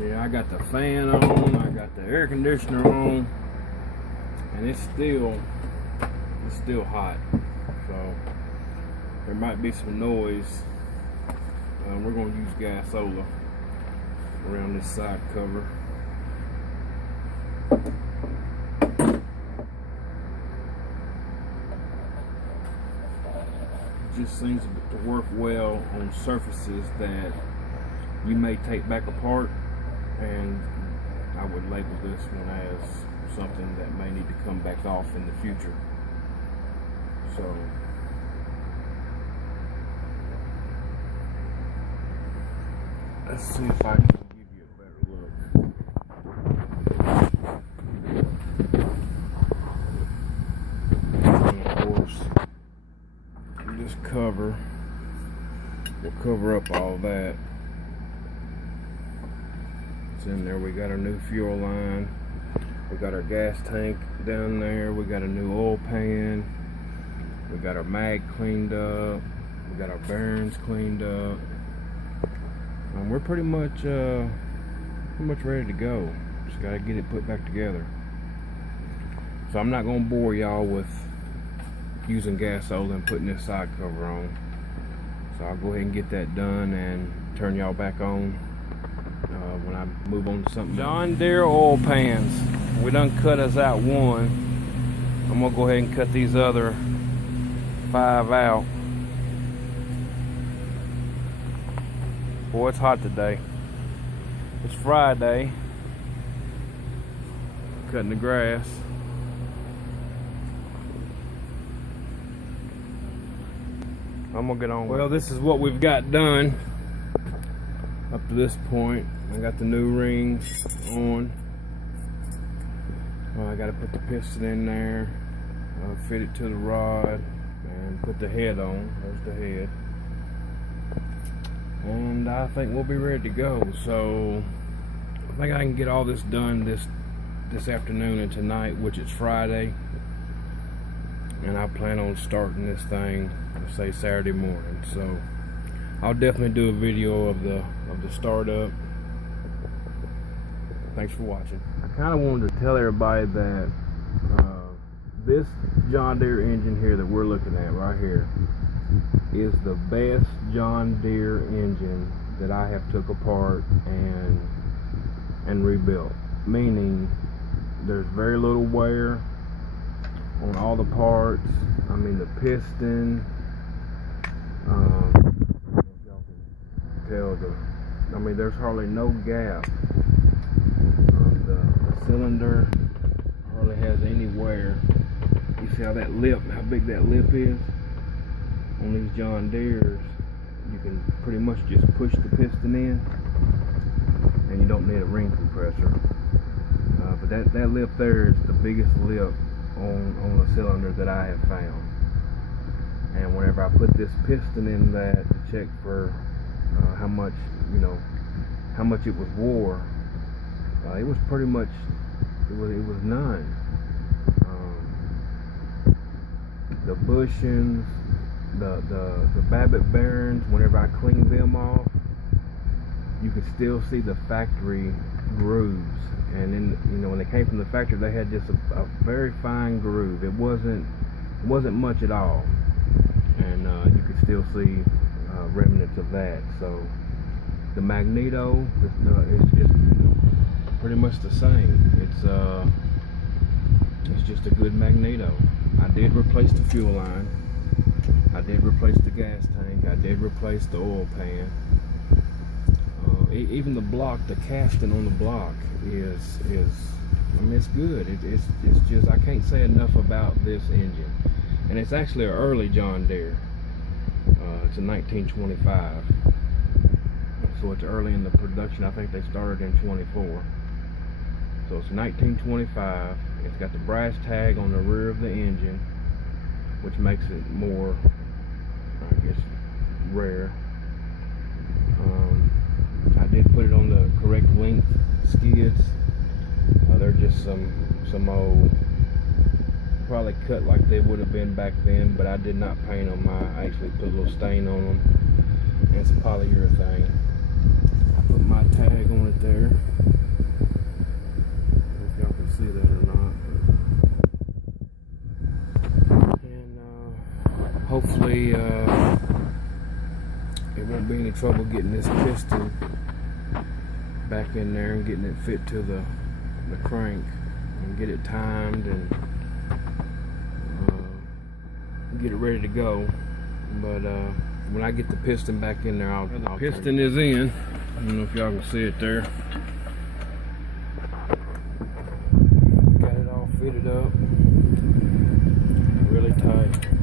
Yeah, I got the fan on, I got the air conditioner on, and it's still hot. So there might be some noise. We're going to use gasola around this side cover. It just seems to work well on surfaces that you may take back apart, and I would label this one as something that may need to come back off in the future. So let's see if I can give you a better look. And of course, this cover will cover up all that. It's in there. We got our new fuel line. We got our gas tank down there. We got a new oil pan. We got our mag cleaned up. We got our bearings cleaned up. We're pretty much ready to go. Just gotta get it put back together. So I'm not gonna bore y'all with using gasoline and putting this side cover on. So I'll go ahead and get that done and turn y'all back on when I move on to something. John Deere oil pans. We done cut us out one. I'm gonna go ahead and cut these other 5 out. Boy, it's hot today. It's Friday. Cutting the grass. I'm gonna get on. Well, this is what we've got done up to this point. I got the new rings on. I gotta put the piston in there, fit it to the rod, and put the head on. There's the head. And I think we'll be ready to go. So I think I can get all this done this afternoon and tonight, which is Friday. And I plan on starting this thing, say Saturday morning. So I'll definitely do a video of the startup. Thanks for watching. I kind of wanted to tell everybody that this John Deere engine here that we're looking at right here is the best John Deere engine that I have took apart and rebuilt. Meaning there's very little wear on all the parts. I mean, the piston, y'all can tell I mean, there's hardly no gap. The cylinder hardly has any wear. You see how that lip, how big that lip is on these John Deeres? You can pretty much just push the piston in, and you don't need a ring compressor. But that lip there is the biggest lip on a cylinder that I have found. And whenever I put this piston in that to check for how much it was wore, it was pretty much it was none. The bushings, the Babbitt bearings, whenever I clean them off, you can still see the factory grooves. And then, when they came from the factory, they had just a very fine groove. It wasn't much at all, and you could still see remnants of that. So the magneto is just pretty much the same. It's just a good magneto. I did replace the fuel line. I did replace the gas tank. I did replace the oil pan. Even the block, the casting on the block is I mean, it's good. It's just, I can't say enough about this engine. And it's actually an early John Deere. It's a 1925. So it's early in the production. I think they started in 24. So it's 1925. It's got the brass tag on the rear of the engine, which makes it more, I guess, rare. I did put it on the correct length skids. They're just some old, probably cut like they would have been back then, but I did not paint them. I actually put a little stain on them and some polyurethane. Put my tag on it there. If y'all can see that or not. And hopefully it won't be any trouble getting this piston back in there and getting it fit to the crank and get it timed and get it ready to go. But when I get the piston back in there, the piston is in. I don't know if y'all can see it there. Got it all fitted up really tight.